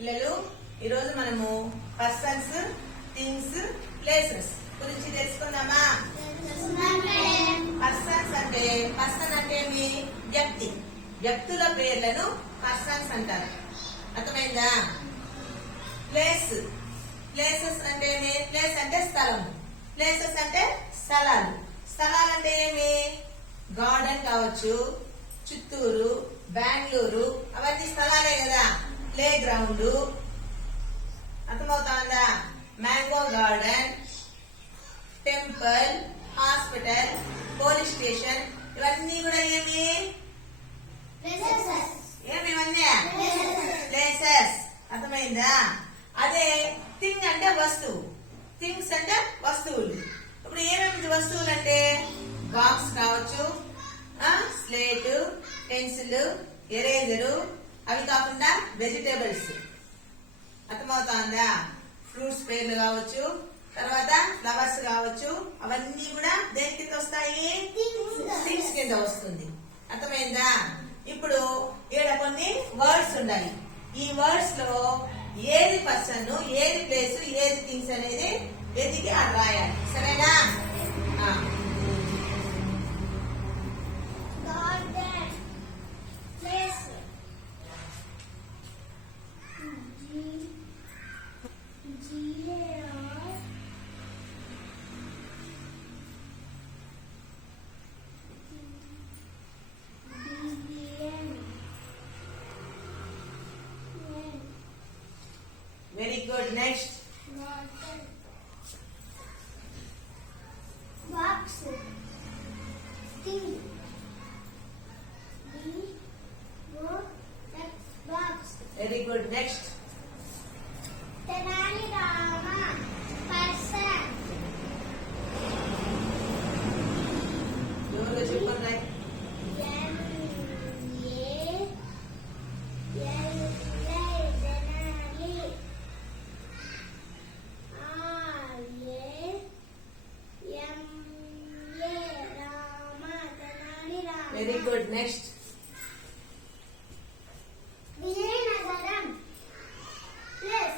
పిల్లలు ఈరోజు మనము పర్సన్స్, థింగ్స్, ప్లేసెస్ గురించి తెలుసుకుందామా? పర్సన్ అంటే మీ వ్యక్తి, వ్యక్తుల పేర్లను పర్సన్స్ అంటారు. అర్థమైందా? ప్లేసెస్ అంటే ప్లేస్ అంటే స్థలం, ప్లేసెస్ అంటే స్థలాలు. స్థలాలు అంటే ఏమి? గార్డెన్ కావచ్చు, చిత్తూరు, బెంగళూరు, అవన్నీ స్థలాలే కదా. ప్లే గ్రౌండ్, అర్థమవుతుందా? Mango garden, temple, hospital, police station, ఇవన్నీ కూడా ఏమి? ఇవన్నీ ప్లేసెస్. అర్థమైందా? అదే థింగ్ అంటే వస్తువు, థింగ్స్ అంటే వస్తువులు. ఇప్పుడు ఏమేమి వస్తువులు అంటే బాక్స్ కావచ్చు, స్లేట్, పెన్సిల్, ఎరేజరు, అవి కాకుండా వెజిటేబుల్స్. అర్థమవుతుందా? ఫ్రూట్స్ పేర్లు కావచ్చు, తర్వాత ఫ్లవర్స్ కావచ్చు, అవన్నీ కూడా దేని కింద వస్తాయి? థింగ్స్ కింద వస్తుంది. అర్థమైందా? ఇప్పుడు ఈడ కొన్ని వర్డ్స్ ఉన్నాయి. ఈ వర్డ్స్ లో ఏది పర్సన్, ఏది ప్లేస్, ఏది థింగ్స్ అనేది వెతికి అది రాయాలి. సరేనా? Very good. Next. Box. Thing. Box. Very good. Next. Tenali Rama. Person. ఎవరు చెప్పండి? Very good. Next. Vijayanagaram. Plus.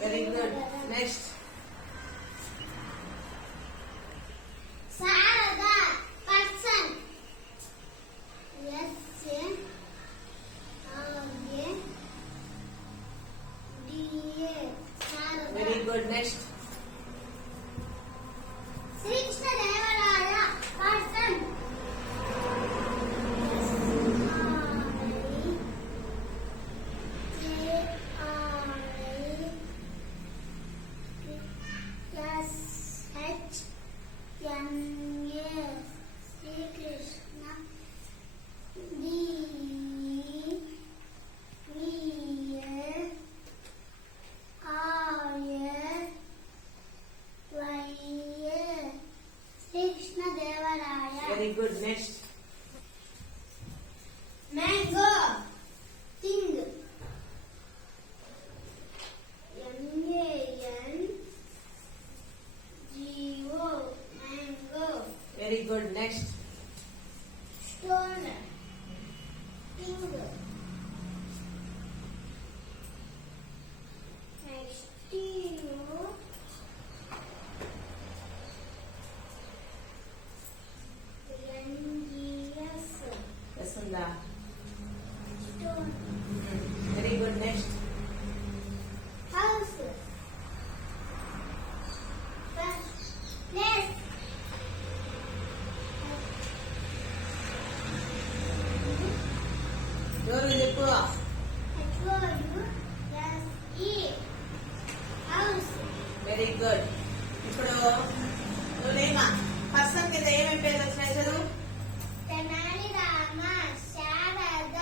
Very good. Next. Sarada. Person. Yes. Very good. Next. Sri Krishna Devaraya. Person. Very good. Next. Mango. Thing. M-A-N-G-O. Mango. Very good. Next. Stone. Thing. Next. వస్తుందా? Stone. Very good. Next. House. Place. ఎవరు చెప్పు? H-O-U-S-E. House. Very good. ఇప్పుడు నువ్వేమా person కింద ఏమేమి పేర్లు వచ్చినాయి చదువు? Tenali Rama, Sharada,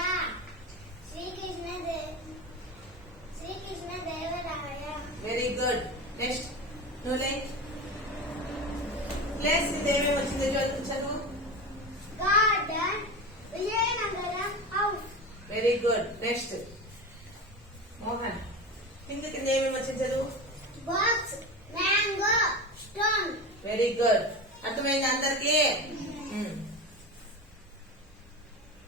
Srikrishna Devaraya. Very good. Next నువ్వు ప్లేస్ కింద ఏమేమి వచ్చిందో చదువు. garden, Vijayanagara house, very good. Next Mohan, కింద ఏమేమి వచ్చింది చదువు. box, mango, stone. Very good. అర్థమైంది అందరికి?